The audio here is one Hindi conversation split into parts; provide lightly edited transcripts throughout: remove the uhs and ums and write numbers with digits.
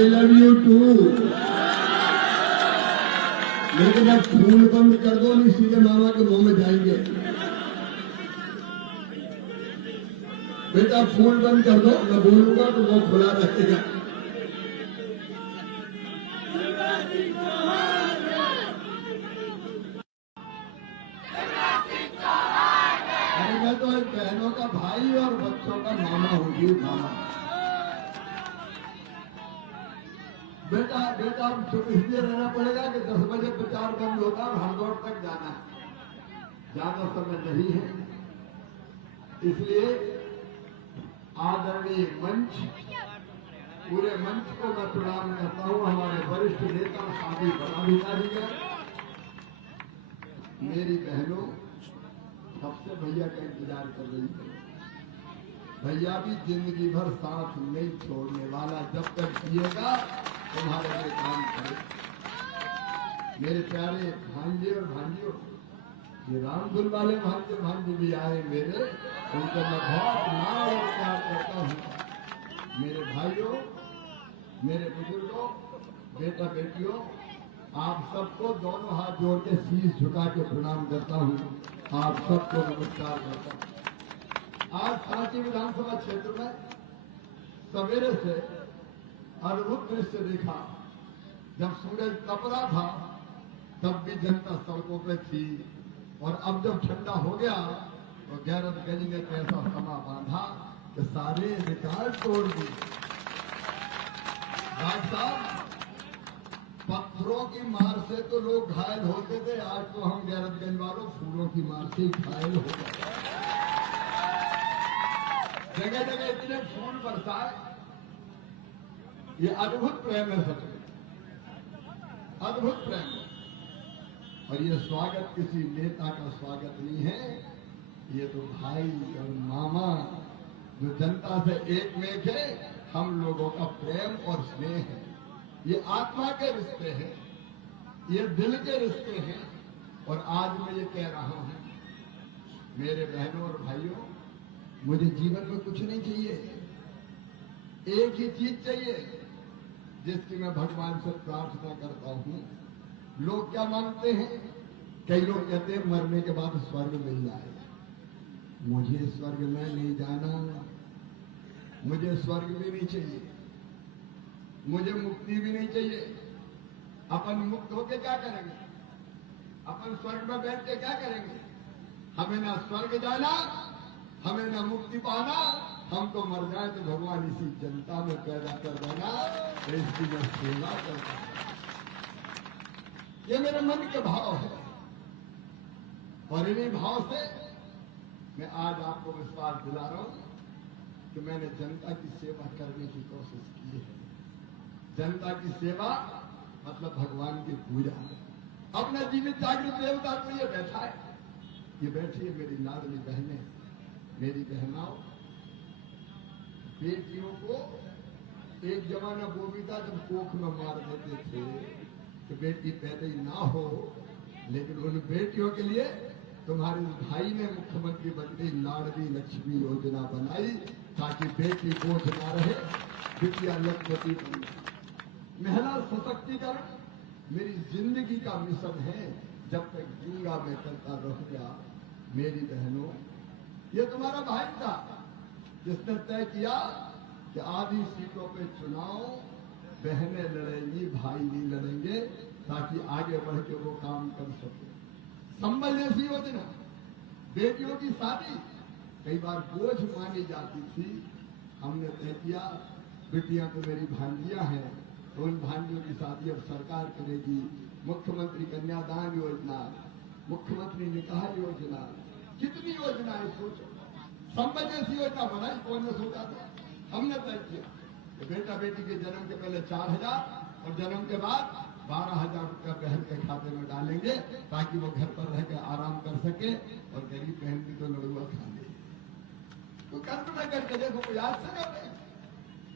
I love you to. लेकिन अब फूल बंद कर दो, नहीं सीधे मामा के मुंह में जाएंगे। बेटा फूल बंद कर दो, मैं बोलूंगा तो वो खुला रहेगा। अरे मैं तो एक बहनों का भाई और बच्चों का मामा होगी, मामा। बेटा बेटा चुप इसलिए रहना पड़ेगा कि 10 बजे प्रचार बंद होता है, हरदौड़ तक जाना है, ज्यादा समय नहीं है। इसलिए आदरणीय मंच, पूरे मंच को मैं प्रणाम करता हूं। हमारे वरिष्ठ नेता साथी पदाधिकारीगण, मेरी बहनों, सबसे भैया का इंतजार कर रही है। भैया भी जिंदगी भर साथ नहीं छोड़ने वाला, जब तक जिएगा तुम्हारे लिए काम करे। मेरे प्यारे भांजे और भांजियों, ये रामधुन वाले भांजे भांजे भी आए मेरे, उनको मैं बहुत मान और प्यार करता हूँ। मेरे भाइयों, मेरे बुजुर्गों, बेटा बेटियों, आप सबको दोनों हाथ जोड़ के शीश झुका के प्रणाम करता हूँ। आप सबको नमस्कार करता हूँ। आज सांची विधानसभा क्षेत्र में सवेरे से अद्भुत दृश्य देखा। जब सूरज तप रहा था तब भी जनता सड़कों पे थी, और अब जब ठंडा हो गया तो गैरतगंज ने ऐसा समा बांधा कि सारे रिकॉर्ड तोड़ दिए। डॉक्टर साहब, पत्थरों की मार से तो लोग घायल होते थे, आज तो हम गैरतगंज वालों फूलों की मार से घायल हो गए। जगह जगह इतने फूल बरसाए, ये अद्भुत प्रेम है, सच में अद्भुत प्रेम है। और ये स्वागत किसी नेता का स्वागत नहीं है, ये तो भाई और मामा जो जनता से एक में है, हम लोगों का प्रेम और स्नेह है। ये आत्मा के रिश्ते हैं, ये दिल के रिश्ते हैं। और आज मैं ये कह रहा हूं, मेरे बहनों और भाइयों, मुझे जीवन में कुछ नहीं चाहिए, एक ही चीज चाहिए जिसकी मैं भगवान से प्रार्थना करता हूं। लोग क्या मांगते हैं? कई लोग कहते हैं मरने के बाद स्वर्ग मिल जाए। मुझे स्वर्ग में नहीं जाना, मुझे स्वर्ग भी नहीं चाहिए, मुझे मुक्ति भी नहीं चाहिए। अपन मुक्त होके क्या करेंगे? अपन स्वर्ग में बैठ के क्या करेंगे? हमें ना स्वर्ग जाना, हमें ना मुक्ति पाना। हम तो मर जाए तो भगवान इसी जनता में पैदा कर देना, तो इसकी मैं सेवा करता हूं। ये मेरे मन के भाव है, और इन्हीं भाव से मैं आज आपको विश्वास दिला रहा हूं कि मैंने जनता की सेवा करने की कोशिश की है। जनता की सेवा मतलब भगवान की पूजा। अपना जीवित जागृत देवता तो ये बैठा है, ये बैठी है मेरी लाडली बहनें, मेरी बहनाओं। बेटियों को एक जमाना वो भी था जब कोख में मार देते थे कि बेटी पैदा ही ना हो, लेकिन उन बेटियों के लिए तुम्हारे भाई ने मुख्यमंत्री बनते ही लाडली लक्ष्मी योजना बनाई, ताकि बेटी बोझ ना रहे, बिटिया लखपति बन। महिला सशक्तिकरण मेरी जिंदगी का मिशन है, जब तक जीऊंगा मैं करता रहूंगा। मेरी बहनों, ये तुम्हारा भाई था जिसने तय किया कि आधी सीटों पे चुनाव बहनें लड़ेंगी, भाई नहीं लड़ेंगे, ताकि आगे बढ़ के वो काम कर सके। संबल जैसी योजना, बेटियों की शादी कई बार बोझ मानी जाती थी। हमने तय किया बेटियां तो मेरी भांजियां हैं, तो उन भांजियों की शादी अब सरकार करेगी। मुख्यमंत्री कन्यादान योजना, मुख्यमंत्री निकाह योजना, कितनी योजनाएं सोचो। संबल जैसी योजना बनाई, कौन ने सोचा था? हमने तय किया कि बेटा बेटी के जन्म के पहले 4,000 और जन्म के बाद 12,000 रुपया बहन के खाते में डालेंगे, ताकि वो घर पर रहकर आराम कर सके, और गरीब बहन भी तो लड़ुआ खा ले। तो कल्पना करके देखो, कोई आज से कर रहे।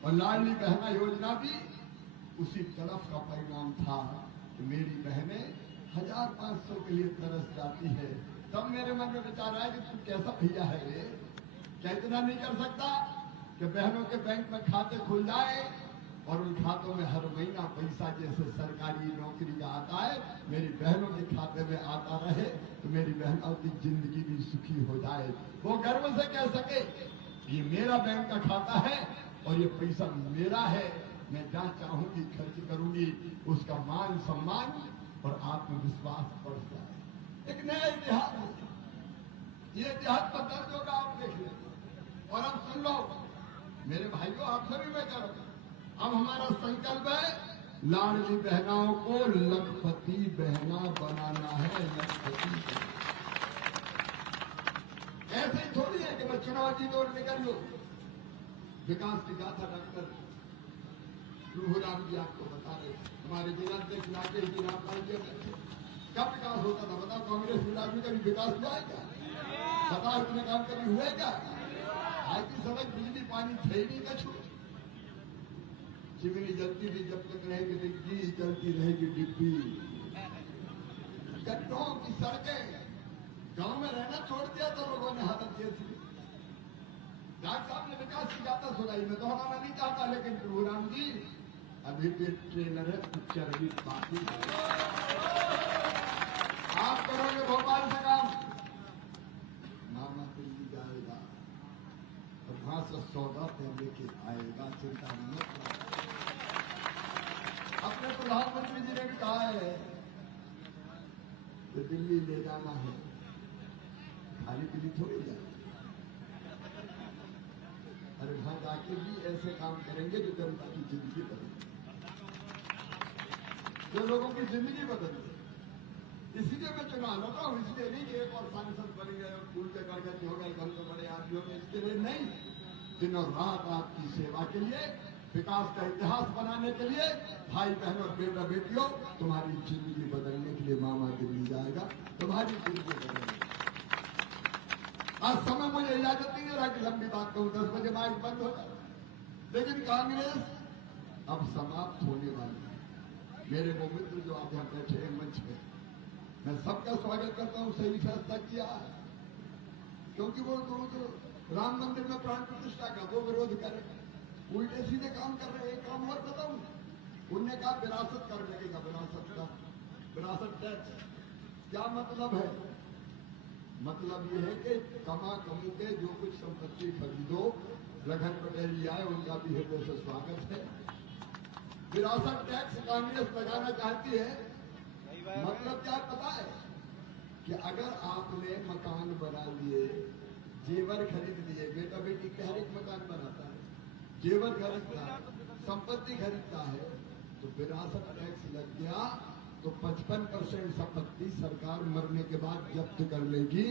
और लाडली बहना योजना भी उसी तरफ का परिणाम था कि मेरी बहनें 1,500 के लिए तरस जाती है। तब मेरे मन में विचार आया कि तू कैसा भैया है रे, क्या इतना नहीं कर सकता कि बहनों के बैंक में खाते खुल जाए, और उन खातों में हर महीना पैसा जैसे सरकारी नौकरी का आता है मेरी बहनों के खाते में आता रहे, तो मेरी बहनों की जिंदगी भी सुखी हो जाए। वो गर्व से कह सके ये मेरा बैंक का खाता है और ये पैसा मेरा है, मैं जहां चाहूंगी खर्च करूंगी, उसका मान सम्मान और आत्मविश्वास बढ़ जाए। एक नया इतिहास है, ये इतिहास पर दर्ज होगा, आप देख लें। और अब सुन लो मेरे भाइयों, आपसे भी मैं कह रहा हूं, अब हमारा संकल्प है लाडली बहनाओं को लखपति बहना बनाना है। लखपति ऐसे ही थोड़ी है कि मैं चुनाव जीतो और निकल लो। विकास की गाथा डॉक्टर प्रभुराम जी आपको बता रहे, हमारे जिलाध्यक्ष राकेश जी राम लाल जी, कब विकास होता था बताओ? कांग्रेस विधायक में कभी विकास हुआ है क्या? बताओ इतने काम कभी हुए क्या? आज की सड़क बिजली पानी थे ही नहीं कछु। चिमनी जलती थी, जब तक रहेगी डिग्गी चलती रहेगी डिब्बी। गड्ढों की सड़कें, गांव में रहना छोड़ दिया था लोगों ने हालत जैसी। डॉक्टर साहब ने विकास की गाथा सुनाई, मैं दोहराना नहीं चाहता, लेकिन प्रभुराम जी अभी भी ट्रेलर है, पिक्चर भी बाकी। आप करोगे भोपाल से काम, मामा दिल्ली जाएगा और वहां से सौदा लेके आएगा, चिंता नहीं। अपने प्रधानमंत्री जी ने भी कहा है कि दिल्ली ले जाना है, खाली दिल्ली थोड़ी जाए। अरे वहां जाके भी ऐसे काम करेंगे जो जनता की जिंदगी बदले, जो लोगों की जिंदगी बदले। इसीलिए मैं चुनाव लड़ रहा हूं, इसलिए नहीं कि एक और सांसद बन गए और स्कूल के करके हो गए, कल तो बड़े आदमी हो गए, इसके लिए नहीं। दिन और रात आपकी सेवा के लिए, विकास का इतिहास बनाने के लिए, भाई बहन और बेटा बेटियों, तुम्हारी जिंदगी बदलने के लिए मामा दिल्ली जाएगा, तुम्हारी जिंदगी बदलने। आज समय मुझे इजाजत नहीं दे रहा कि लंबी बात कहूं, 10 बजे माइक बंद होगा, लेकिन कांग्रेस अब समाप्त होने वाली है। मेरे वो मित्र जो आज यहां बैठे हैं मंच पे, मैं सबका स्वागत करता हूं, सही फैसला किया, क्योंकि वो जो राम मंदिर में प्राण प्रतिष्ठा का वो विरोध करे, उल्टे सीधे काम कर रहे हैं। एक काम और बताऊं, उनने कहा विरासत कर लगेगा, विरासत टैक्स। क्या मतलब है? मतलब ये है कि कमू के जो कुछ संपत्ति खरीदो, लखन पटेल जी आए, उनका भी हृदय से स्वागत है। विरासत टैक्स कांग्रेस लगाना चाहती है। मतलब क्या पता है कि अगर आपने मकान बना लिए, जेवर खरीद लिए, बेटा बेटी के हर एक मकान बनाता है, जेवर खरीदता है, संपत्ति खरीदता है, तो विरासत टैक्स लग गया तो 55% संपत्ति सरकार मरने के बाद जब्त कर लेगी,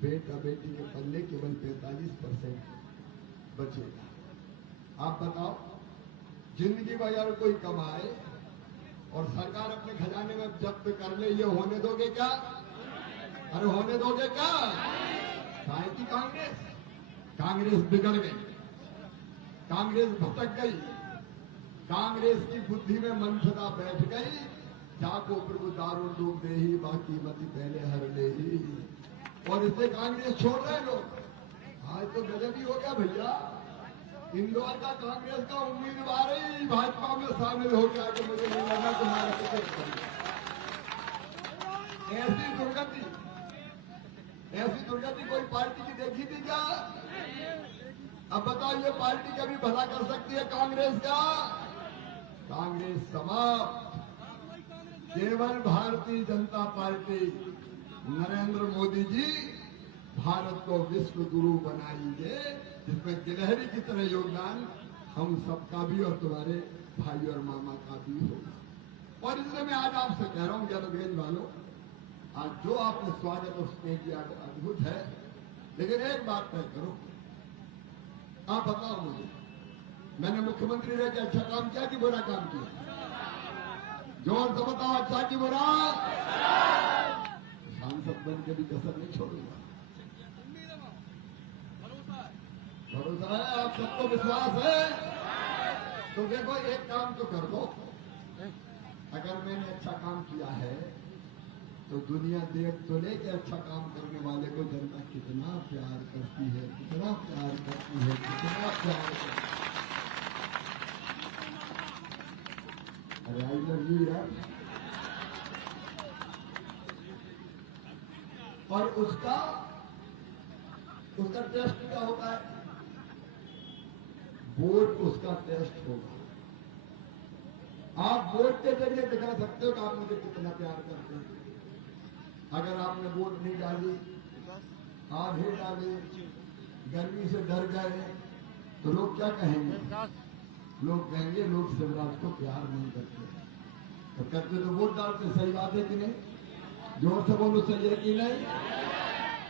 बेटा बेटी के पल्ले केवल 45% बचेगा। आप बताओ, जिंदगी भर अगर कोई कमाए और सरकार अपने खजाने में जब्त कर ले, ये होने दोगे क्या? अरे होने दोगे क्या? काहे की कांग्रेस बिगड़ गई, कांग्रेस भटक गई, कांग्रेस की बुद्धि में मंथता बैठ गई। जाको प्रभु दारुण डूब दे ही, बाकी मती पहले हर ले ही। और इससे कांग्रेस छोड़ रहे लोग। आज तो गजब ही हो गया भैया, इंदौर का कांग्रेस का उम्मीदवार ही भाजपा में शामिल हो गया कि मुझे नहीं लगा तुम्हारा टिकट। ऐसी दुर्गति कोई पार्टी की देखी थी क्या? अब बताओ, ये पार्टी कभी भला कर सकती है कांग्रेस का? कांग्रेस समाप्त। केवल भारतीय जनता पार्टी, नरेंद्र मोदी जी भारत को विश्व गुरु बनाएंगे, जिसमें गिलहरी की तरह योगदान हम सबका भी और तुम्हारे भाई और मामा का भी होगा। और इसलिए मैं आज आपसे कह रहा हूं, गैरतगंज वालों, आज जो आपने स्वागत और स्नेह किया वो अद्भुत है, लेकिन एक बात तय करो, आप बताओ मुझे, मैंने मुख्यमंत्री रह के अच्छा काम किया कि बुरा काम किया? जोर से बताओ, अच्छा कि बुरा? सांसद बन के भी कसर नहीं छोड़ूंगा। भरोसा है, आप सबको विश्वास है? तो देखो, एक काम तो कर दो, अगर मैंने अच्छा काम किया है तो दुनिया देख तो ले कि अच्छा काम करने वाले को जनता कितना प्यार करती है, कितना प्यार करती है, कितना प्यार करती है। आई लव यू यार। और उसका टेस्ट क्या होता है? वोट उसका टेस्ट होगा। आप वोट के जरिए दिखा सकते हो कि आप मुझे कितना प्यार करते हैं। अगर आपने वोट नहीं डाली, आधे डाले, गर्मी से डर गए, तो लोग क्या कहेंगे? लोग कहेंगे लोग शिवराज को प्यार नहीं करते। तो करते तो वोट डालते। सही बात है कि नहीं? जोर से बोलो, सही है कि नहीं?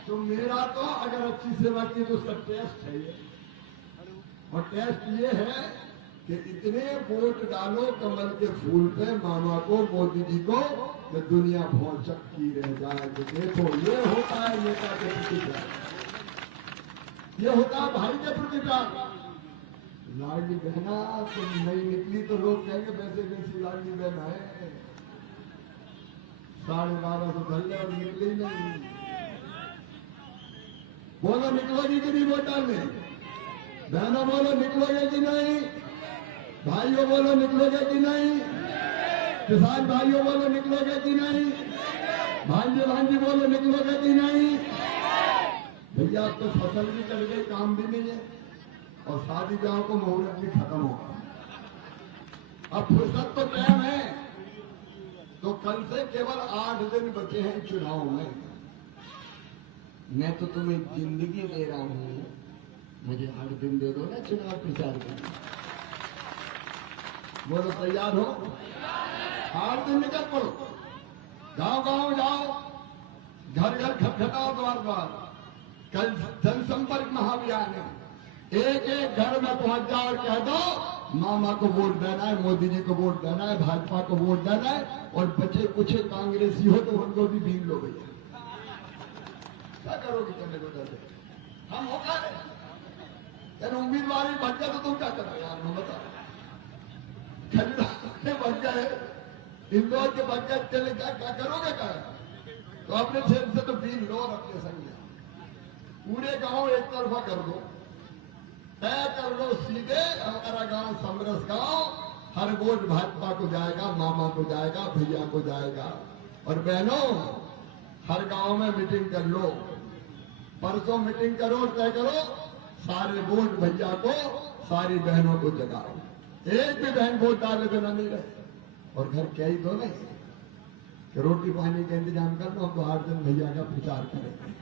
तो मेरा तो अगर अच्छी सेवा की तो उसका टेस्ट है ये। और टेस्ट ये है कि इतने वोट डालो कमल के फूल पे मामा को, मोदी जी को, कि दुनिया भौचक की रह जाए। कि देखो ये होता है नेता के प्रति प्यार, ये होता है भाई के प्रति प्यार। लाडली बहना तुम नहीं निकली तो लोग कहेंगे वैसे वैसी लाडली बहन है, 12:30 तो धर ले और निकली नहीं। बोलो निकलोगी कि नहीं वोट डालने? बहनों बोलो निकलोगे कि नहीं? भाइयों बोलो निकलोगे कि नहीं? किसान भाइयों बोलो निकलोगे कि नहीं? भांजी बोलो निकलोगे कि नहीं? भैया अब तो फसल भी चल गई, काम भी नहीं है, और शादी ब्याह को मुहूर्त भी खत्म होगा। अब फुर्सत तो टाइम है, तो कल से केवल 8 दिन बचे हैं चुनाव में। मैं तो तुम्हें जिंदगी दे रहा हूं, मुझे 8 दिन दे दो ना चुनाव प्रचार करने। बोलो तैयार हो? 8 दिन निकल पड़ो, गांव गांव जाओ, घर घर खटखटाओ, द्वार द्वार। कल जनसंपर्क महाअभियान है, एक एक घर में पहुंच जाओ और कह दो मामा को वोट देना है, मोदी जी को वोट देना है, भाजपा को वोट देना है, और बचे कुछ कांग्रेसी हो तो उनको भी बीन लो भैया। क्या करोगे करने को डरते? हम होगा उम्मीदवार ही बच जाए तो तुम क्या करोगे यार? मैं बता, बच जाए, इंदौर के बच जाए, चले क्या करोगे? क्या तो अपने क्षेत्र से तो बीन लो और अपने संग पूरे गांव एक तरफा कर दो, तय कर लो सीधे हमारा गांव समरस गांव, हर वोट भाजपा को जाएगा, मामा को जाएगा, भैया को जाएगा। और बहनों हर गांव में मीटिंग कर लो, परसों मीटिंग करो, तय करो सारे वोट भैया को, सारी बहनों को जगाओ। एक भी बहन वोट डाले बिना नहीं रहे। और घर क्या ही दो नहीं कि रोटी पानी का इंतजाम कर लो, तो 8 दिन भैया का प्रचार करेंगे।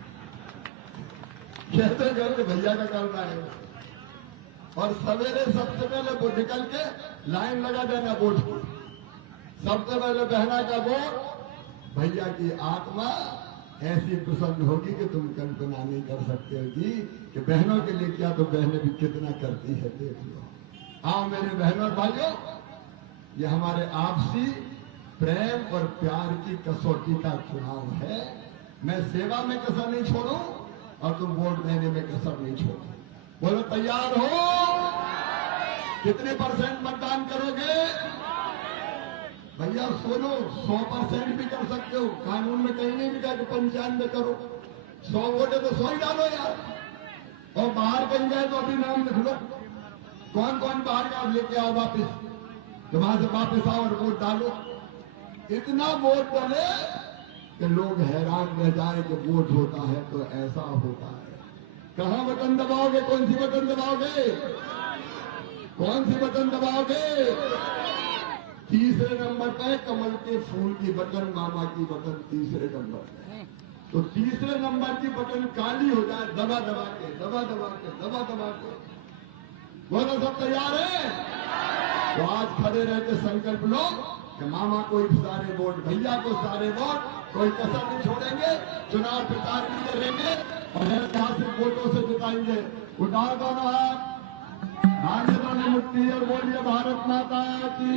कहते करो भैया का करना है। और सवेरे सबसे पहले वो निकल के लाइन लगा देना वोट को। सबसे पहले बहना का वोट, भैया की आत्मा ऐसी प्रसन्न होगी कि तुम कल्पना नहीं कर सकते हो कि बहनों के लिए क्या तो बहनें भी कितना करती है। देख लो। आओ मेरे बहनों और भाइयों, ये हमारे आपसी प्रेम और प्यार की कसौटी का चुनाव है। मैं सेवा में कसर नहीं छोड़ू और तुम वोट देने में कसर नहीं छोड़ो। बोलो तैयार हो? कितने % मतदान करोगे? भैया सुनो, 100% भी कर सकते हो। कानून में कहीं नहीं लिखा कि 95 करो। 100 वोटे तो 100 ही डालो यार। और बाहर बन जाए तो अभी नाम लिख लो। कौन कौन बाहर का लेके आओ वापिस, तो वहां से वापिस आओ और वोट डालो। इतना वोट डाले कि लोग हैरान रह जाए कि वोट होता है तो ऐसा होता है। कहां बटन दबाओगे? कौन सी बटन दबाओगे? कौन सी बटन दबाओगे? तीसरे नंबर पर कमल के फूल की बटन, मामा की बटन तीसरे नंबर पे। तो तीसरे नंबर की बटन काली हो जाए, दबा दबा के, दबा दबा के, दबा दबा के। बोलो सब तैयार है? तो आज खड़े रह के संकल्प लो कि मामा को सारे वोट, भैया को सारे वोट, कोई कसर नहीं छोड़ेंगे। चुनाव प्रचार भी करेंगे और ऐतिहासिक वोटों से जिताएंगे। उठाओ दोनों हाथ, आगे दोनों मुट्ठी और बोलिए भारत माता की।